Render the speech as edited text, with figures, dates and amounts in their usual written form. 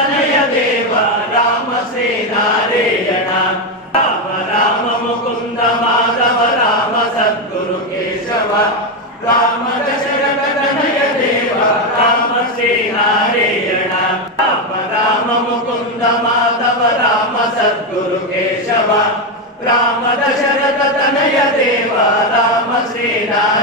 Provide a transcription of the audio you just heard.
Tanay Dev Ram Shri Narayan Ram Ram Mukund Madhav Ram Sadhguru Keshav Ram Dasharath Tanay Dev Ram Shri Narayan Ram Ram Mukund Madhav Ram Sadhguru Keshav Ram Dasharath Tanay Dev Ram Shri Narayan